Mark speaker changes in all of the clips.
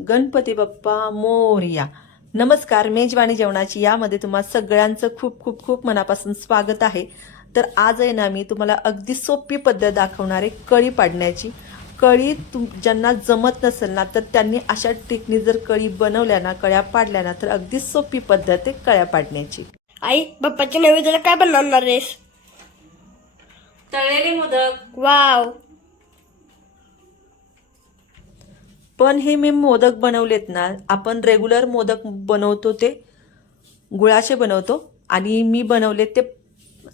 Speaker 1: गणपती बाप्पा मोरया. नमस्कार मेजवानी जेवणाची यामध्ये तुम्हा सगळ्यांचं खूप खूप खूप मनापासून स्वागत आहे. तर आज आहे ना मी तुम्हाला अगदी सोपी पद्धत दाखवणार आहे कळी पाडण्याची. कळी तुम ज्यांना जमत नसेल ना तर त्यांनी अशा टिकनी जर कळी बनवल्या ना कळ्या पाडल्या ना तर अगदी सोपी पद्धत आहे कळ्या पाडण्याची.
Speaker 2: आई बाप्पाच्या नैवेद्याला काय बनवणार आहेस?
Speaker 1: तळलेले मोदक.
Speaker 2: वाव!
Speaker 1: पण हे मी मोदक बनवलेत ना आपण रेग्युलर मोदक बनवतो ते गुळाचे बनवतो आणि मी बनवलेत ते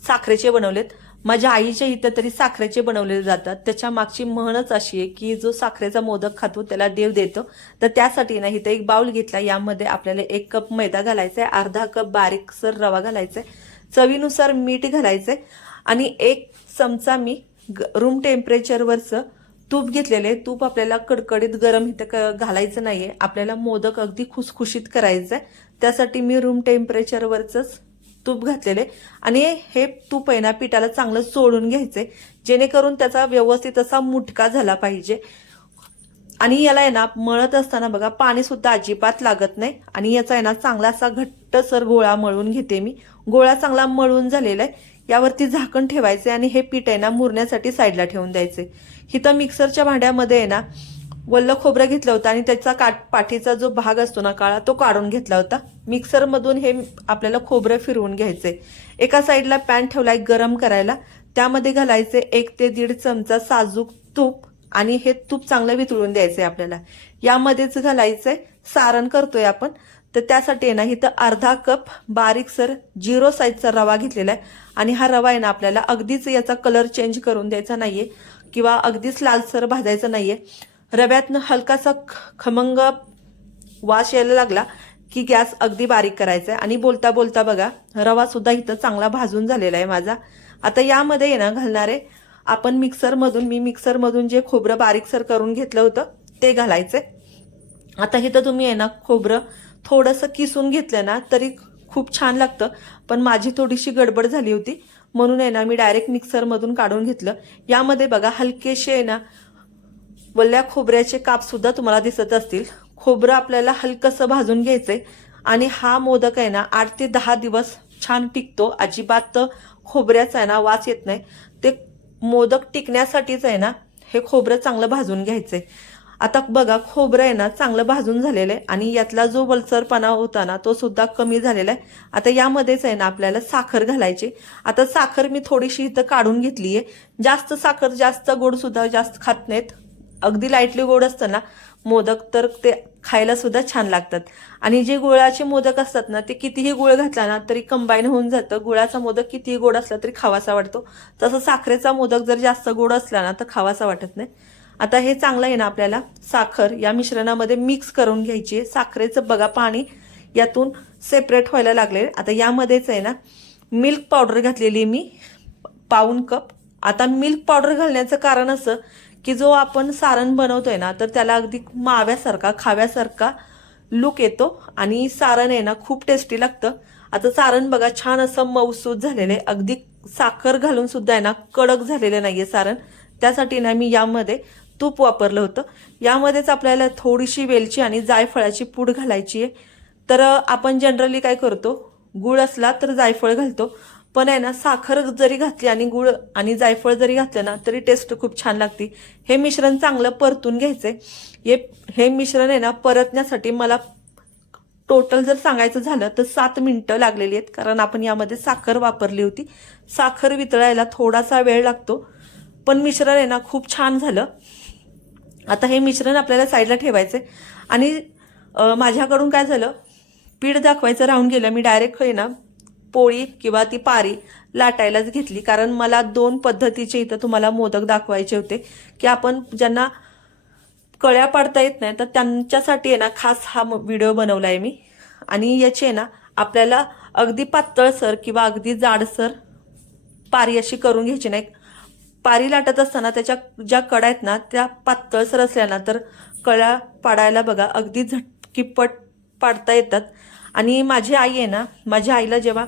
Speaker 1: साखरेचे बनवलेत. माझ्या आईच्या इथं तरी साखरेचे बनवले जातात. त्याच्या मागची म्हणच अशी आहे की जो साखरेचा मोदक खातो त्याला देव देतो. तर त्यासाठी ना इथं एक बाऊल घेतला. यामध्ये आपल्याला एक कप मैदा घालायचा आहे अर्धा कप बारीकसर रवा घालायचा आहे चवीनुसार मीठ घालायचं आहे आणि एक चमचा मी रूम टेम्परेचरवरचं तूप घेतलेले तूप आपल्याला कडकडीत गरम इथं क घालायचं नाहीये. आपल्याला मोदक अगदी खुसखुशीत करायचं आहे त्यासाठी मी रूम टेम्परेचरवरचंच तूप घातलेले आणि हे तूप आहे ना पिठाला चांगलं चोळून घ्यायचंय. जेणेकरून त्याचा व्यवस्थित असा मुटका झाला पाहिजे. आणि याला आहे ना मळत असताना बघा पाणी सुद्धा अजिबात लागत नाही. आणि याचा आहे ना चांगला असा घट्टसर गोळा मळून घेते मी. गोळा चांगला मळून झालेला आहे. यावरती झाकण ठेवायचे आणि हे पीठ आहे ना मुरण्यासाठी साईडला ठेवून द्यायचे इथं मिक्सरच्या भांड्यामध्ये आहे ना वल्ल खोबरं घेतलं होतं आणि त्याचा काट पाठीचा जो भाग असतो ना काळा तो काढून घेतला होता. मिक्सरमधून हे आपल्याला खोबरं फिरवून घ्यायचे एका साईडला पॅन ठेवलाय गरम करायला. त्यामध्ये घालायचे एक ते दीड चमचा साजूक तूप आणि हे तूप चांगलं वितळून द्यायचंय आपल्याला. यामध्येच घालायचंय सारण करतोय आपण. तर त्यासाठी आहे ना इथं अर्धा कप बारीकसर झिरो साईजचा रवा घेतलेला आहे. आणि हा रवा आहे ना आपल्याला अगदीच याचा कलर चेंज करून द्यायचा नाहीये किंवा अगदीच लालसर भाजायचा नाहीये. रव्यातनं हलकासा ख- खमंग वास यायला लागला की गॅस अगदी बारीक करायचा आहे आणि बोलता बोलता बघा रवा सुद्धा इथं चांगला भाजून झालेला आहे माझा. आता यामध्ये आहे ना घालणारे आपण मिक्सरमधून मी मिक्सरमधून जे खोबरं बारीकसर करून घेतलं होतं ते घालायचं आता इथं तुम्ही आहे ना खोबरं थोडंसं किसून घेतलं ना तरी खूप छान लागतं. पण माझी थोडीशी गडबड झाली होती. म्हणून आहे ना मी डायरेक्ट मिक्सरमधून काढून घेतलं. यामध्ये बघा हलकेसे आहे ना वल्ल्या खोबऱ्याचे कापसुद्धा तुम्हाला दिसत असतील. खोबरं आपल्याला हलकंसं भाजून घ्यायचंय. आणि हा मोदक आहे ना आठ ते दहा दिवस छान टिकतो. अजिबात खोबऱ्याचा आहे ना वास येत नाही. ते मोदक टिकण्यासाठीच आहे ना हे खोबरं चांगलं भाजून घ्यायचंय. आता बघा खोबरं आहे ना चांगलं भाजून झालेलं आहे आणि यातला जो वलसरपणा होता ना तो सुद्धा कमी झालेला आहे. आता यामध्येच आहे ना आपल्याला साखर घालायची आता साखर मी थोडीशी इथं काढून घेतली आहे. जास्त साखर जास्त गोड सुद्धा जास्त खात नाहीत. अगदी लाईटली गोड असतं ना मोदक तर ते खायला सुद्धा छान लागतात. आणि जे गुळाचे मोदक असतात ना ते कितीही गुळ घातला ना तरी कंबाईन होऊन जातं. गुळाचा मोदक कितीही गोड असला तरी खावासा वाटतो. तसं साखरेचा मोदक जर जास्त गोड असला ना तर खावासा वाटत नाही. आता हे चांगलं आहे ना आपल्याला? साखर या मिश्रणामध्ये मिक्स करून घ्यायची आहे. साखरेचं बघा पाणी यातून सेपरेट व्हायला लागले आता यामध्येच आहे ना मिल्क पावडर घातलेली मी पाऊन कप आता मिल्क पावडर घालण्याचं कारण असं की जो आपण सारण बनवतोय ना तर त्याला अगदी माव्यासारखा खाव्यासारखा लुक येतो आणि सारण आहे ना खूप टेस्टी लागतं. आता सारण बघा छान असं मऊसूत झालेलं आहे. अगदी साखर घालून सुद्धा आहे ना कडक झालेलं नाहीये सारण. त्यासाठी ना मी यामध्ये तूप वापरलं होतं. यामध्येच आपल्याला थोडीशी वेलची आणि जायफळाची पूड घालायची आहे. तर आपण जनरली काय करतो? गुळ असला तर जायफळ घालतो. पण आहे ना साखर जरी घातली आणि गुळ आणि जायफळ जरी घातलं ना तरी टेस्ट खूप छान लागते. हे मिश्रण चांगलं परतून घ्यायचं हे हे मिश्रण आहे ना परतण्यासाठी मला टोटल जर सांगायचं झालं तर सात मिनटं लागलेली आहेत. कारण आपण यामध्ये साखर वापरली होती. साखर वितळायला थोडासा वेळ लागतो. पण मिश्रण आहे ना खूप छान झालं. आता हे मिश्रण आपल्याला साईडला ठेवायचं आहे आणि माझ्याकडून काय झालं पीठ दाखवायचं राहून गेलं मी डायरेक्ट आहे ना पोळी किंवा ती पारी लाटायलाच घेतली. कारण मला दोन पद्धतीचे इथं तुम्हाला मोदक दाखवायचे होते की आपण ज्यांना कळ्या पाडता येत नाही तर त्यांच्यासाठी आहे ना खास हा व्हिडिओ बनवला आहे मी. आणि याची आहे ना आपल्याला अगदी पातळसर किंवा अगदी जाडसर पारी अशी करून घ्यायची नाही. पारी लाटत असताना त्याच्या ज्या कडा आहेत ना त्या पातळसर असल्या ना तर कळ्या पाडायला बघा अगदी झटकीपट पाडता येतात. आणि माझी आई आहे ना माझ्या आईला जेव्हा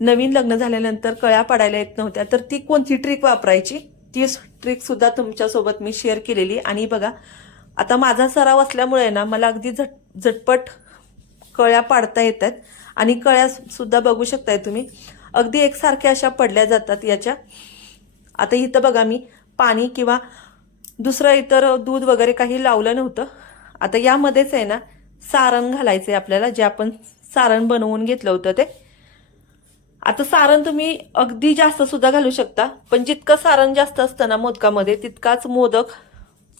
Speaker 1: नवीन लग्न झाल्यानंतर कळ्या पाडायला येत नव्हत्या तर ती कोणती ट्रिक वापरायची? ती ट्रिकसुद्धा तुमच्यासोबत मी शेअर केलेली. आणि बघा आता माझा सराव असल्यामुळे ना मला अगदी झट झटपट कळ्या पाडता येत आहेत आणि कळ्या सुद्धा बघू शकताय तुम्ही. अगदी एकसारख्या अशा पडल्या जातात याच्या. आता इथं बघा मी पाणी किंवा दुसरं इतर दूध वगैरे काही लावलं नव्हतं. आता यामध्येच आहे ना सारण घालायचं आहे आपल्याला जे आपण सारण बनवून घेतलं होतं ते. आता सारण तुम्ही अगदी जास्त सुद्धा घालू शकता पण जितकं सारण जास्त असतं ना मोदकामध्ये तितकाच मोदक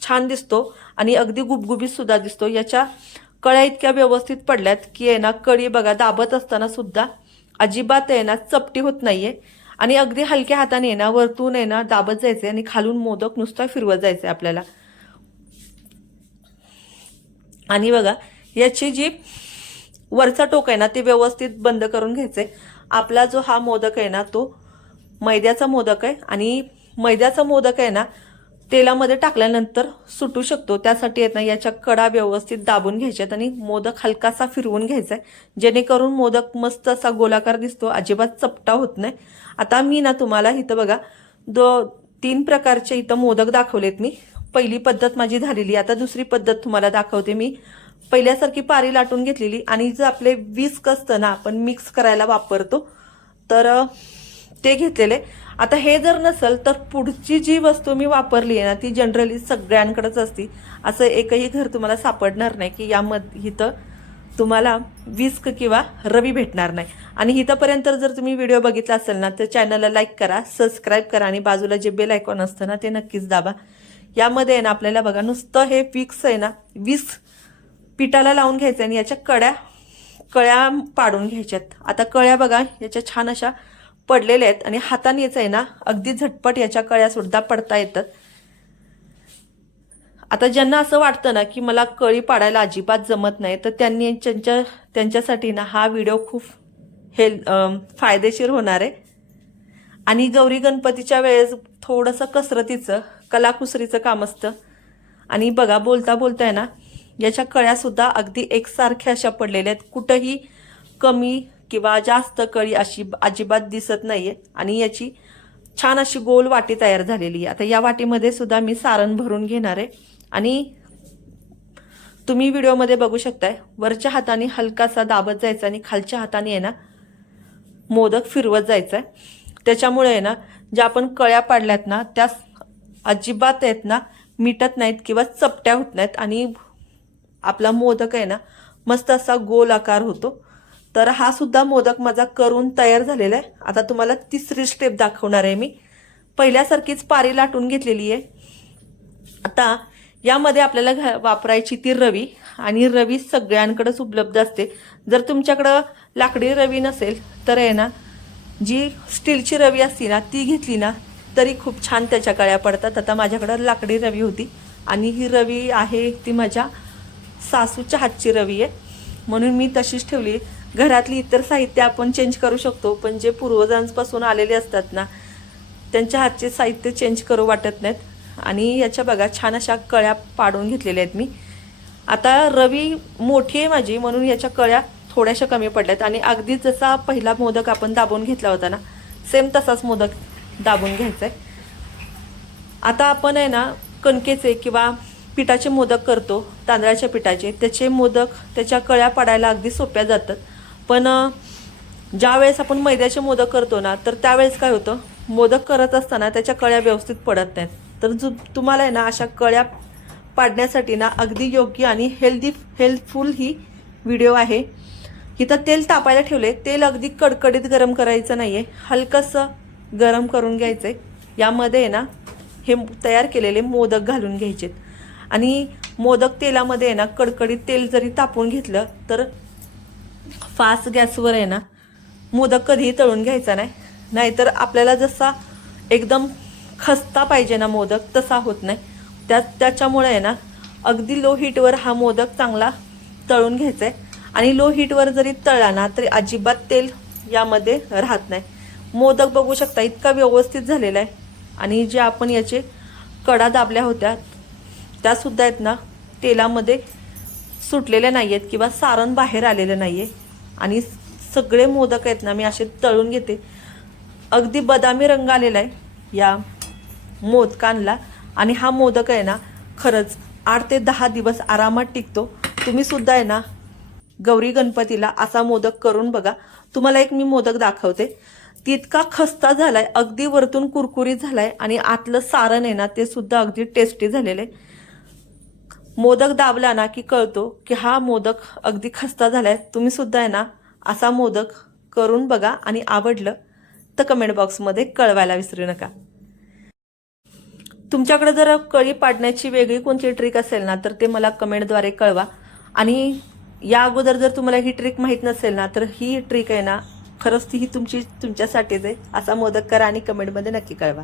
Speaker 1: छान दिसतो आणि अगदी गुबगुबीत सुद्धा दिसतो. याच्या कळ्या इतक्या व्यवस्थित पडल्यात की आहे ना कळी बघा दाबत असताना सुद्धा अजिबात आहे ना चपटी होत नाहीये. आणि अगदी हलक्या हाताने आहे ना वरतून आहे ना दाबत जायचे आणि खालून मोदक नुसता फिरवत जायचे आपल्याला. आणि बघा याची जी वरचा टोक आहे ना ते व्यवस्थित बंद करून घ्यायचंय. आपला जो हा मोदक आहे ना तो मैद्याचा मोदक आहे आणि मैद्याचा मोदक आहे ना तेलामध्ये टाकल्यानंतर सुटू शकतो. त्यासाठी आहेत ना याच्या कडा व्यवस्थित दाबून घ्यायच्यात आणि मोदक हलकासा फिरवून घ्यायचा आहे जेणेकरून मोदक मस्त असा गोलाकार दिसतो अजिबात चपटा होत नाही. आता मी ना तुम्हाला इथं बघा दो तीन प्रकारचे इथं मोदक दाखवलेत मी. पहिली पद्धत माझी झालेली आता दुसरी पद्धत तुम्हाला दाखवते मी. पहिल्यासारखी पारी लाटून घेतलेली आणि जे आपले विस्क असतं ना आपण मिक्स करायला वापरतो. तर ते घेतलेले. आता हे जर नसेल तर पुढची जी वस्तू मी वापरली आहे ना ती जनरली सगळ्यांकडंच असती. असं एकही घर तुम्हाला सापडणार नाही की यामध्ये इथं तुम्हाला विस्क किंवा रवी भेटणार नाही. आणि इथंपर्यंत जर तुम्ही व्हिडिओ बघितला असेल ना तर चॅनलला लाईक करा सबस्क्राईब करा आणि बाजूला जे बेल आयकॉन असतं ना ते नक्कीच दाबा. यामध्ये आहे ना आपल्याला बघा नुसतं हे विक्स आहे ना विस्क पिठाला लावून घ्यायचं आणि याच्या कड्या कळ्या पाडून घ्यायच्यात. आता कळ्या बघा याच्या छान अशा पडलेले आहेत आणि हातानेच आहे ना अगदी झटपट याच्या कळ्या सुद्धा पडता येतात. आता ज्यांना असं वाटतं ना की मला कळी पाडायला अजिबात जमत नाही तर त्यांनी त्यांच्या त्यांच्यासाठी ना हा व्हिडिओ खूप हेल फायदेशीर होणार आहे. आणि गौरी गणपतीच्या वेळेस थोडंसं कसरतीचं कलाकुसरीचं काम असतं. आणि बघा बोलता बोलता आहे ना याच्या कळ्यासुद्धा अगदी एकसारख्या अशा पडलेल्या आहेत. कुठंही कमी किंवा जास्त कळी अशी अजिबात दिसत नाहीये. आणि याची छान अशी गोल वाटी तयार झालेली आहे. आता या वाटीमध्ये सुद्धा मी सारण भरून घेणार आहे. आणि तुम्ही व्हिडिओमध्ये बघू शकताय वरच्या हाताने हलकासा दाबत जायचा आणि खालच्या हाताने आहे ना मोदक फिरवत जायचं आहे त्याच्यामुळे आहे ना ज्या आपण कळ्या पाडल्यात ना त्या अजिबात आहेत ना मिटत नाहीत किंवा चपट्या होत नाहीत. आणि आपला मोदक आहे ना मस्त असा गोल आकार होतो. तर हा सुद्धा मोदक माझा करून तयार झालेला आहे. आता तुम्हाला तिसरी स्टेप दाखवणार आहे मी. पहिल्यासारखीच पारी लाटून घेतलेली आहे. आता यामध्ये आपल्याला घ वापरायची ती रवी आणि रवी सगळ्यांकडेच उपलब्ध असते. जर तुमच्याकडं लाकडी रवी नसेल तर आहे ना जी स्टीलची रवी असती ना ती घेतली ना तरी खूप छान त्याच्या कळ्या पडतात. आता माझ्याकडं लाकडी रवी होती आणि ही रवी आहे ती माझ्या सासूच्या हातची रवी आहे. म्हणून मी तशीच ठेवली घरातली इतर साहित्य आपण चेंज करू शकतो पण जे पूर्वजांपासून आलेले असतात ना त्यांच्या हातचे साहित्य चेंज करू वाटत नाहीत. आणि याच्या बघा छान अशा कळ्या पाडून घेतलेल्या आहेत मी. आता रवी मोठी आहे माझी म्हणून याच्या कळ्या थोड्याशा कमी पडल्यात. आणि अगदी जसा पहिला मोदक आपण दाबून घेतला होता ना सेम तसाच मोदक दाबून घ्यायचा आहे आता आपण आहे ना कणकेचे किंवा पिठाचे मोदक करतो तांदळाच्या पिठाचे. त्याचे मोदक त्याच्या कळ्या पडायला अगदी सोप्या जातात. पण ज्या वेळेस आपण मैद्याचे मोदक करतो ना तर त्यावेळेस काय होतं? मोदक करत असताना त्याच्या कळ्या व्यवस्थित पडत नाहीत. तर जु तुम्हाला आहे ना अशा कळ्या पाडण्यासाठी ना अगदी योग्य आणि हेल्दी हेल्पफुल ही व्हिडिओ आहे. इथं तेल तापायला ठेवले तेल अगदी कडकडीत गरम करायचं नाही आहे हलकंसं गरम करून घ्यायचं आहे यामध्ये आहे ना हे तयार केलेले मोदक घालून घ्यायचेत. आणि मोदक तेलामध्ये आहे ना कडकडीत तेल जरी तापून घेतलं तर फास्ट गॅसवर आहे ना मोदक कधीही तळून घ्यायचा नाही. नाहीतर आपल्याला जसा एकदम खस्ता पाहिजे ना मोदक तसा होत नाही. त्या त्याच्यामुळे आहे ना अगदी लो हीटवर हा मोदक चांगला तळून घ्यायचा आहे. आणि लो हीटवर जरी तळला ना तरी अजिबात तेल यामध्ये राहत नाही. मोदक बघू शकता इतका व्यवस्थित झालेला आहे. आणि जे आपण याचे कडा दाबल्या होत्या त्यासुद्धा आहेत ना तेलामध्ये सुटलेल्या नाही आहेत किंवा सारण बाहेर आलेलं नाही आहे आणि सगळे मोदक आहेत ना मी असे तळून घेते. अगदी बदामी रंग आलेला आहे या मोदकांना आणि हा मोदक आहे ना खरंच आठ ते दहा दिवस आरामात टिकतो. तुम्ही सुद्धा आहे ना गौरी गणपतीला असा मोदक करून बघा. तुम्हाला एक मी मोदक दाखवते. तितका खस्ता झालाय अगदी वरतून कुरकुरीत झालाय आणि आतलं सारण आहे ना ते सुद्धा अगदी टेस्टी झालेलं आहे. मोदक दाबला ना की कळतो की हा मोदक अगदी खस्ता झालाय. तुम्ही सुद्धा आहे ना असा मोदक करून बघा आणि आवडलं तर कमेंट बॉक्समध्ये कळवायला विसरू नका. तुमच्याकडे जर कळी पाडण्याची वेगळी कोणती ट्रिक असेल ना तर ते मला कमेंटद्वारे कळवा. आणि या अगोदर जर तुम्हाला ही ट्रिक माहीत नसेल ना तर ही ट्रिक आहे ना खरंच ती ही तुमची तुमच्यासाठीच आहे. असा मोदक करा आणि कमेंटमध्ये नक्की कळवा.